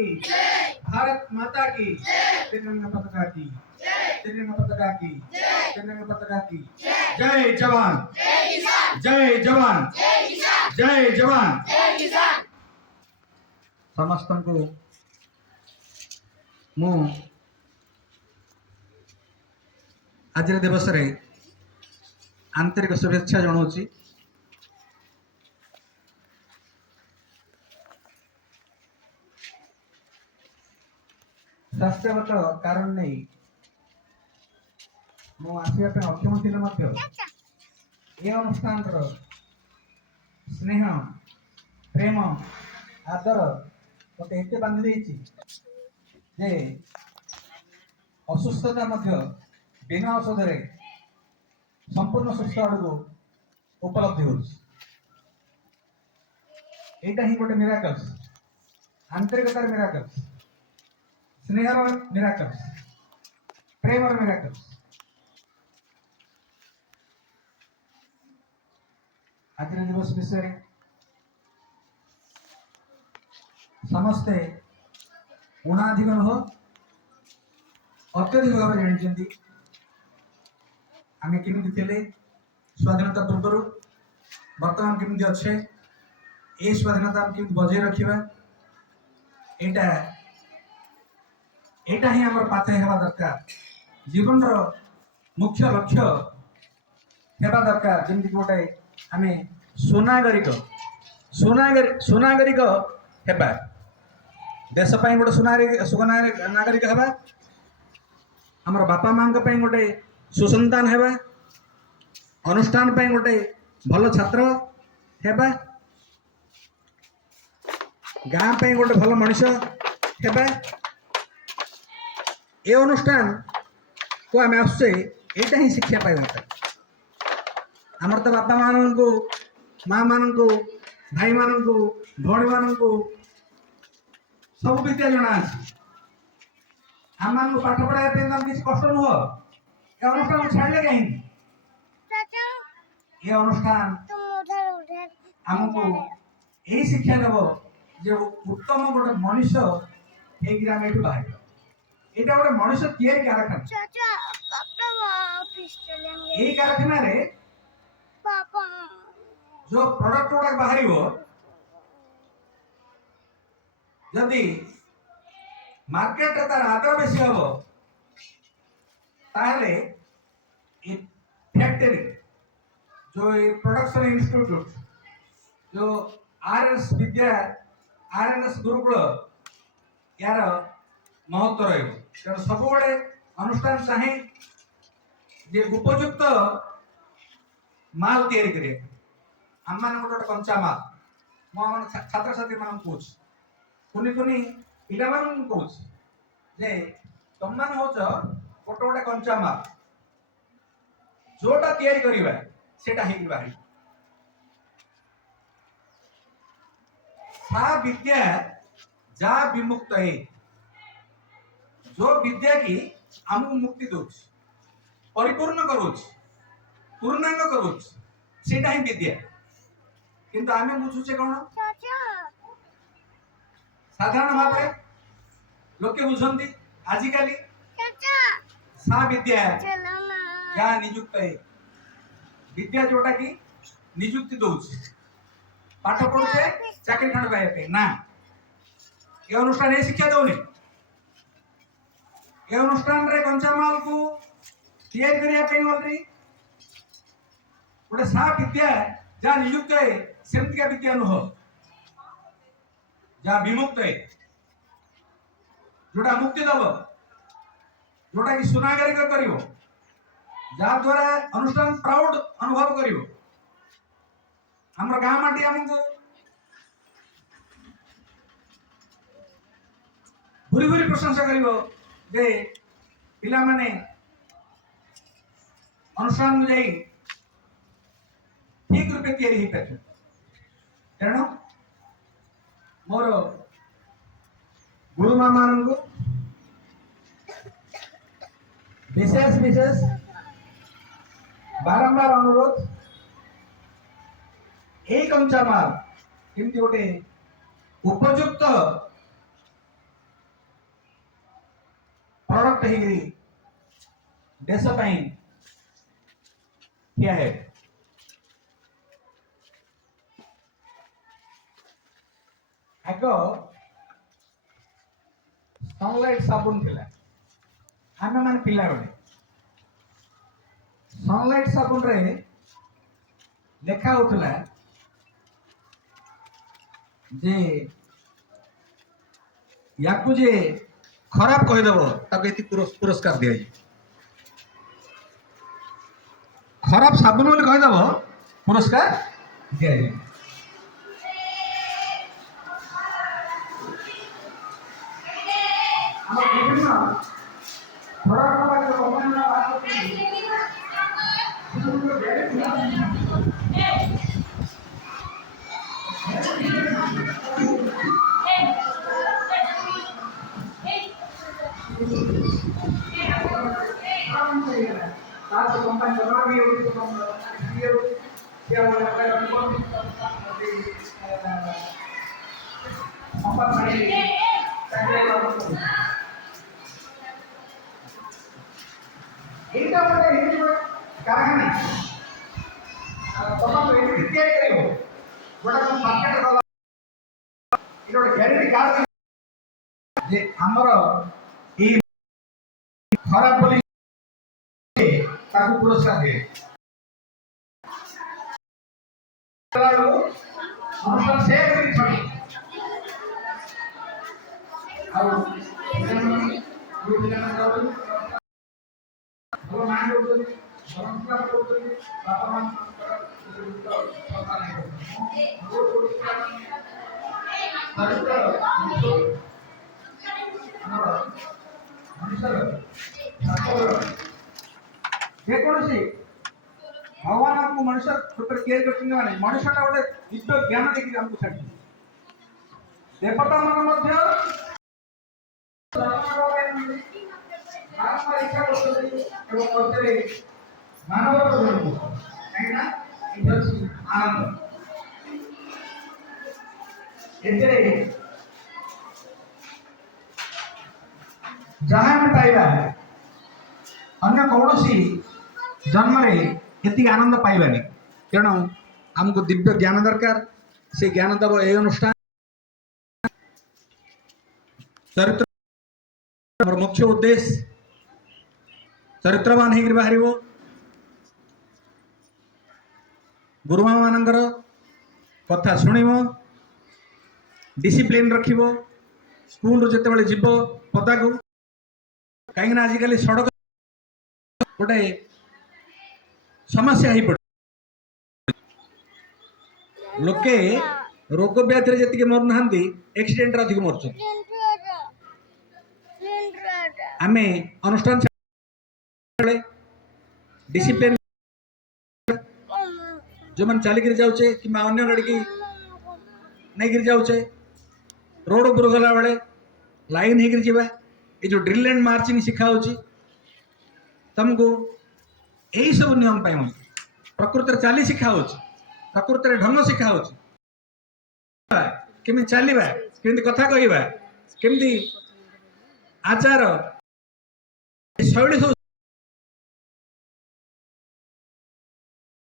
की, भारत माता की, तिरंगा पताका की, तिरंगा पताका की, तिरंगा पताका की। जय जवान, जय जवान, जय जवान। समस्त को मु आज दिवस रे आंतरिक शुभेच्छा जनाऊँ। स्वास्थ्यगत कारण नहीं मु आसवाई अक्षम थी ये अनुष्ठान स्नेह प्रेम आदर मत एत बांधि जे असुस्थता बिना औषध संपूर्ण सुस्थ आड़ उपलब्धि हो ही गोटे मिराकल्स आंतरिकतार मिराकल्स स्नेहर मिराकल्स प्रेमर मिराकल्स। आज दिवस विषय समस्ते उणाधिक नुह अत्यधिक भाव जानते आम केमी थे स्वाधीनता पूर्व बर्तमान केमती अच्छे ये स्वाधीनता आम केमती बजाय रखा यहाँ ही आम पाथेय हवा दरकार जीवन मुख्य लक्ष्य हेबा दरकार जमी गोटे आम सुनागरिक सुनागरिक हेबा देश गोटे सुनागरिक हेबा आमर बापा माँ गोटे सुसंतान हेबा अनुष्ठान गोटे भल छात्र हेबा गाँ गोटे भल मनीष हेबा ये अनुष्ठान को आम आसुचे यहाँ ही शिक्षा पाइबा आमर तो बापा मान को माँ मान को भाई मान को भौणी मान को सब विद्या जना अच्छी आम मान पाठ पढ़ाई किसी कष्ट नुह ये अनुष्ठान छाड़े कहीं ये अनुष्ठान आमको यही शिक्षा देव जो उत्तम गोटे मनीष बाहर यहाँ गोटे मनीष तैयारी कारखाना यही कारखाना रे जो प्रोडक्ट गुड़ा बाहर जदि मार्केट तार आदर बेसी हम ताहले फैक्टरी जो प्रोडक्शन इंस्टीट्यूट जो आरएस विद्या आरएनएस गुरुकुल यार महत्व रहा सब बड़े अनुष्ठान चाहे जे उपयुक्त माल तैयारी करे आम मान गोटे कंचा माल मुझे छात्र छात्री मान कहूँ कुनी कुनी पिला मान कहूँ जे तुम मान हो गोटे गोटे कंचा माल जोटा तैयारी करवा सेटा ही बाहर सा विद्या जा विमुक्त है जो विद्या की आमको मुक्ति दौर परिपूर्ण करुच पूर्णांग करुच सेटा ही विद्या किंतु आमे बुझुचे कौन साधारण भाव लोके बुझंती आजिकाली सा विद्या जहाँ निजुक्त है विद्या जोटा की निजुक्ति दौर पाठ पढ़ुचे चाकरी खंड पाइबा ना ये अनुष्ठान ये शिक्षा दौनी ये अनुष्ठान रे कंचामाल को तैयारी करने गोटे सा विद्या जहाँ नियुक्त है सेमतिका विद्या नुह जहाँ विमुक्त है जोटा मुक्ति दब जोटा कि सुनागरिक कर जहाँ द्वारा अनुष्ठान प्राउड अनुभव कर गाँ माटी आमको भूरी भूरी प्रशंसा कर पिला माने अनुष्ठान को जाई ठीक रूपे तैयारी पारे तेणु मोर गुरुमा मान को विशेष विशेष बारंबार अनुरोध एक कंचामाल केमती गोटे उपयुक्त ହେଇକିରି देश ପାଇଁ ଠିଆ ହେବେ। आग सनलाइट साबुन थिला आमे माने पिला बेले सनलाइट साबुन रे लेखा होतला जे याकू जे खराब कहि देबो ताके इति पुरस्कार दिया जाय खराब साबुन बोले कहि देबो पुरस्कार दिया जाय हम विभिन्न खराब खराब जो कंपनी ना बात करते हैं ताकि कंपनी बना भी हो तो हम ये क्या बोले अपने संपर्क में এইটা মানে এই কারখানা তখন এটি তৈরি করিব গোটা মার্কেট গলা এটা একটা গ্যারেন্টি কার্ড যে আমার এই খারাপ বলি তাকে পুরস্কার দিয়ে অনুষ্ঠান শেষ করে ছবি আর ଭଲ ମାଇଣ୍ଡ କରୁଛନ୍ତି ସଂସ୍କାର କରୁଛନ୍ତି ବାପା ମାନଙ୍କର ଯେକୌଣସି ଭଗବାନ ଆମକୁ ମଣିଷ ରୂପରେ ତିଆରି କରିଛନ୍ତି ମାନେ ମଣିଷଟା ଗୋଟେ ଦିବ୍ୟ ଜ୍ଞାନ ଦେଇକି ଆମକୁ ଛାଡ଼ିଛନ୍ତି ଦେବତା ମାନେ ମଧ୍ୟ इच्छा करते मानव आनंद जहाँ पाइबा अन्य कौन जन्म ये आनंद पाइबानी तेणु आमको दिव्य ज्ञान दरकार से ज्ञान दब ए अनुष्ठान चरित्र मुख्य उद्देश्य चरित्रवान होकर बाहर गुरुमा मानकर कथा शुणव डिसिप्लिन रखिबो स्कूल जिते जीव पदा को कहीं आजिकल सड़क गोटे समस्या ही पड़े लोके रोग व्याधि जी मरु ना एक्सीडेंट अधिक मरु आमे अनुष्ठान डिसिप्लिन जो मन चलिक जाऊे कि अन्य गाड़ी की नहीं जाऊे रोड उपर गला बेले लाइन होकर जावा ये जो ड्रिल एंड मार्चिंग शिखा तुमको यही सब नियम प्रकृत चली शिखा प्रकृत ढंग शिखा केमी चलवा केमी कथा कहवा केमी आचार शैली सब